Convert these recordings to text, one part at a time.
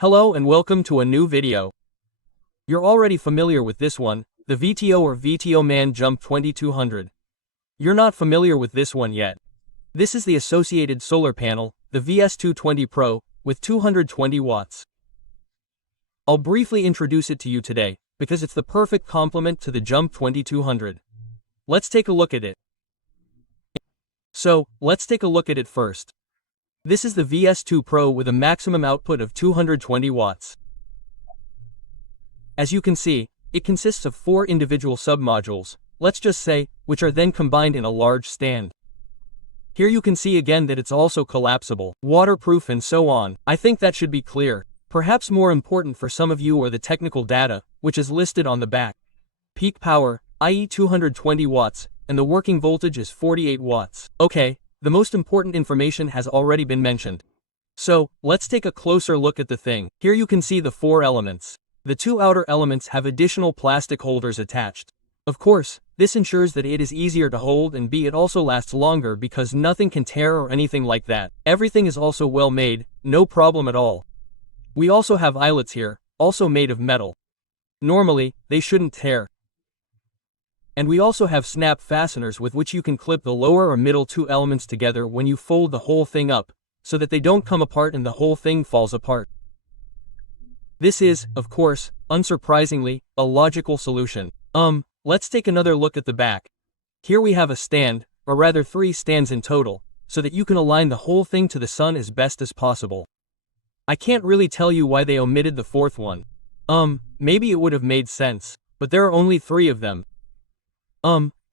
Hello and welcome to a new video. You're already familiar with this one, the VTO or VTOMAN 22W. You're not familiar with this one yet. This is the associated solar panel, the VS220 Pro, with 220 watts. I'll briefly introduce it to you today, because it's the perfect complement to the 22W. Let's take a look at it. So, let's take a look at it first. This is the VS2 Pro with a maximum output of 220 watts. As you can see, it consists of 4 individual submodules, let's just say, which are then combined in a large stand. Here you can see again that it's also collapsible, waterproof and so on. I think that should be clear. Perhaps more important for some of you are the technical data, which is listed on the back. Peak power, i.e. 220 watts, and the working voltage is 48 watts. Okay. The most important information has already been mentioned. So, let's take a closer look at the thing. Here you can see the 4 elements. The 2 outer elements have additional plastic holders attached. Of course, this ensures that it is easier to hold and it also lasts longer because nothing can tear or anything like that. Everything is also well made, no problem at all. We also have eyelets here, also made of metal. Normally, they shouldn't tear. And we also have snap fasteners with which you can clip the lower or middle 2 elements together when you fold the whole thing up, so that they don't come apart and the whole thing falls apart. This is, of course, unsurprisingly, a logical solution. Let's take another look at the back. Here we have a stand, or rather 3 stands in total, so that you can align the whole thing to the sun as best as possible. I can't really tell you why they omitted the 4th one. Maybe it would have made sense, but there are only 3 of them.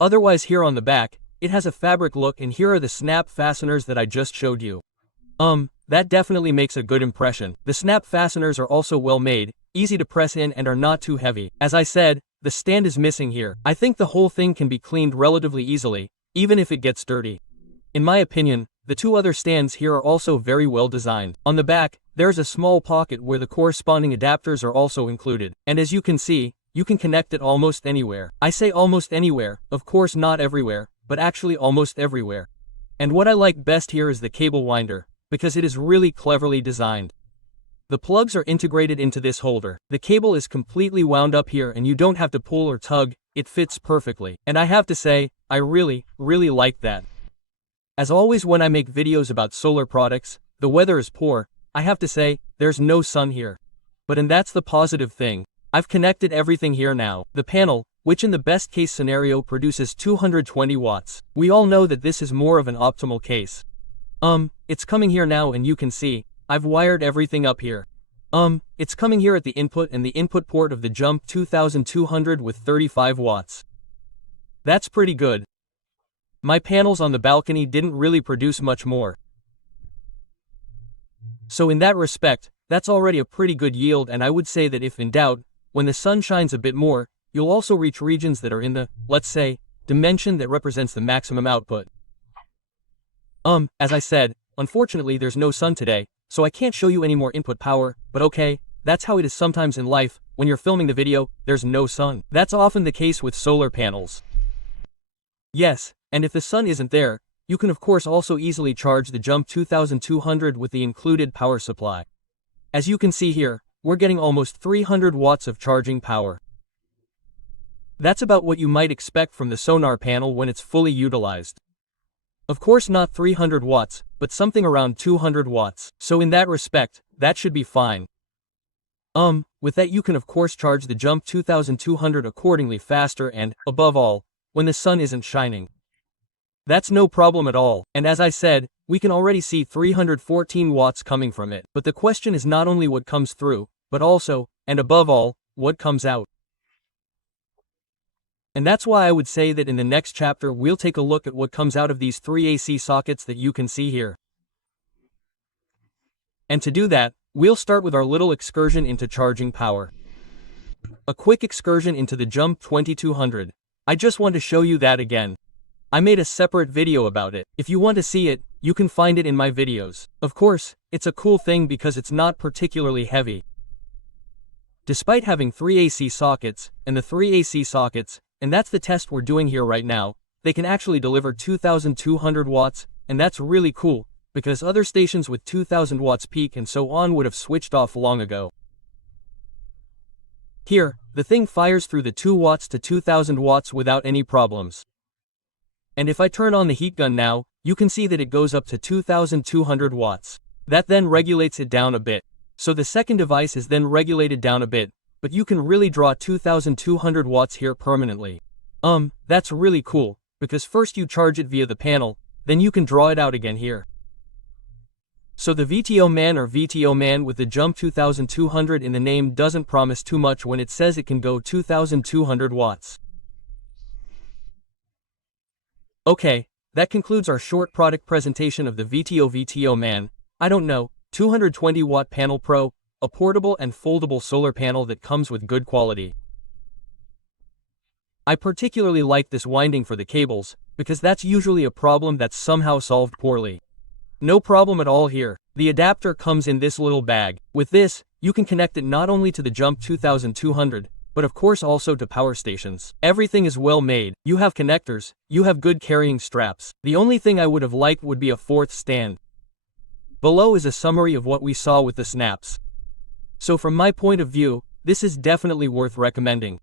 Otherwise here on the back, it has a fabric look and here are the snap fasteners that I just showed you. That definitely makes a good impression. The snap fasteners are also well made, easy to press in and are not too heavy. As I said, the stand is missing here. I think the whole thing can be cleaned relatively easily, even if it gets dirty. In my opinion, the 2 other stands here are also very well designed. On the back, there's a small pocket where the corresponding adapters are also included. And as you can see, you can connect it almost anywhere. I say almost anywhere, of course not everywhere, but actually almost everywhere. And what I like best here is the cable winder, because it is really cleverly designed. The plugs are integrated into this holder. The cable is completely wound up here and you don't have to pull or tug, it fits perfectly. And I have to say, I really like that. As always when I make videos about solar products, the weather is poor, I have to say, there's no sun here. And that's the positive thing. I've connected everything here now. The panel, which in the best case scenario produces 220 watts. We all know that this is more of an optimal case. It's coming here now and you can see, I've wired everything up here. It's coming here at the input and the input port of the Jump 2200 with 35 watts. That's pretty good. My panels on the balcony didn't really produce much more. So in that respect, that's already a pretty good yield and I would say that if in doubt, when the sun shines a bit more, you'll also reach regions that are in the, let's say, dimension that represents the maximum output. As I said, unfortunately there's no sun today, so I can't show you any more input power, but okay, that's how it is sometimes in life. When you're filming the video, there's no sun. That's often the case with solar panels. Yes, and if the sun isn't there, you can of course also easily charge the Jump 2200 with the included power supply. As you can see here, we're getting almost 300 watts of charging power. That's about what you might expect from the solar panel when it's fully utilized. Of course not 300 watts, but something around 200 watts. So in that respect, that should be fine. With that you can of course charge the Jump 2200 accordingly faster and, above all, when the sun isn't shining. That's no problem at all, and as I said, we can already see 314 watts coming from it. But the question is not only what comes through, but also, and above all, what comes out. And that's why I would say that in the next chapter we'll take a look at what comes out of these 3 AC sockets that you can see here. And to do that, we'll start with our little excursion into charging power. A quick excursion into the Jump 2200. I just want to show you that again. I made a separate video about it. If you want to see it, you can find it in my videos. Of course, it's a cool thing because it's not particularly heavy. Despite having 3 AC sockets, and the 3 AC sockets, and that's the test we're doing here right now, they can actually deliver 2200 watts, and that's really cool, because other stations with 2000 watts peak and so on would have switched off long ago. Here, the thing fires through the 2 watts to 2000 watts without any problems. And if I turn on the heat gun now, you can see that it goes up to 2200 watts. That then regulates it down a bit. So the second device is then regulated down a bit, but you can really draw 2200 watts here permanently. That's really cool, because first you charge it via the panel, then you can draw it out again here. So the VTOMAN or VTOMAN with the jump 2200 in the name doesn't promise too much when it says it can go 2200 watts. Okay, that concludes our short product presentation of the VTOMAN, I don't know, 220 watt panel Pro, a portable and foldable solar panel that comes with good quality. I particularly like this winding for the cables, because that's usually a problem that's somehow solved poorly. No problem at all here. The adapter comes in this little bag. With this, you can connect it not only to the Jump 2200, but of course also to power stations. Everything is well made. You have connectors, you have good carrying straps. The only thing I would have liked would be a 4th stand. Below is a summary of what we saw with the snaps. So from my point of view, this is definitely worth recommending.